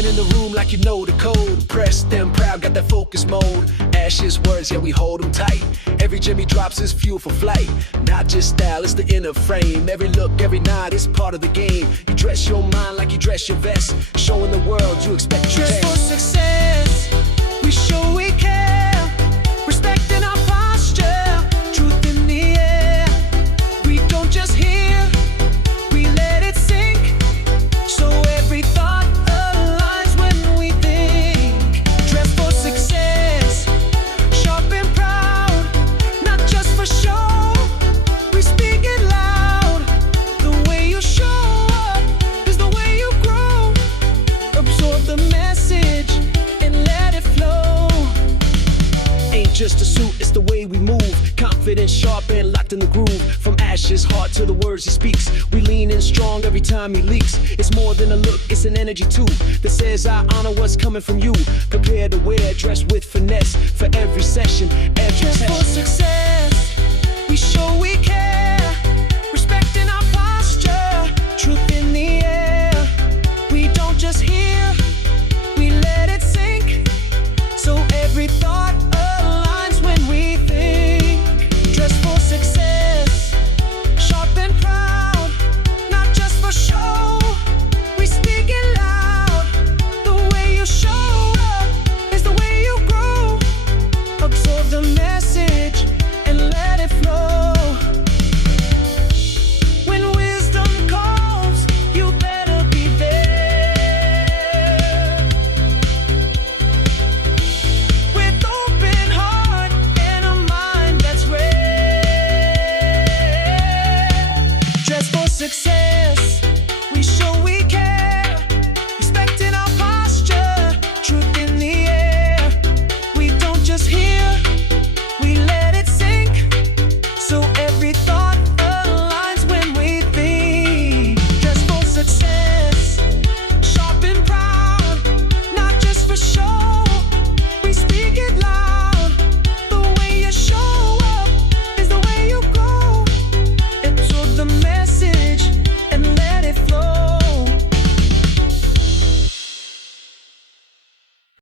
Walking in the room like you know the code. Pressed and proud, got that focus mode. Ashes, words, yeah, we hold them tight. Every gem he drops is fuel for flight. Not just style, it's the inner frame. Every look, every nod is part of the game. You dress your mind like you dress your vest, showing the world you expect your Dress best. for success, we show we care. Respecting our posture, truth in the air. We don't just hear, we let it sink. So every thought aligns when we think. Dress for success, sharp and proud, not just for show. We speak it loud. The way you show up is the way you grow. Absorb the message and let it flow. Ain't just a suit, it's the way we move. Confident, sharp, and locked in the groove. From ashes, heart to the words he speaks. We lean in strong every time he leaks. It's more than a look, it's an energy too, that says I honor what's coming from you. Prepared to wear, dressed with finesse. For every session, every Dress for test. success, we show we care. Respecting our posture, truth in the air. We don't just hear, we let it sink. So every thought aligns when we think. Dress for success, sharp and proud, not just for show. We speak it loud. The way you show up is the way you grow. Absorb the message and let it flow. When wisdom calls, you better be there. With open heart and a mind that's rare. Dress for success.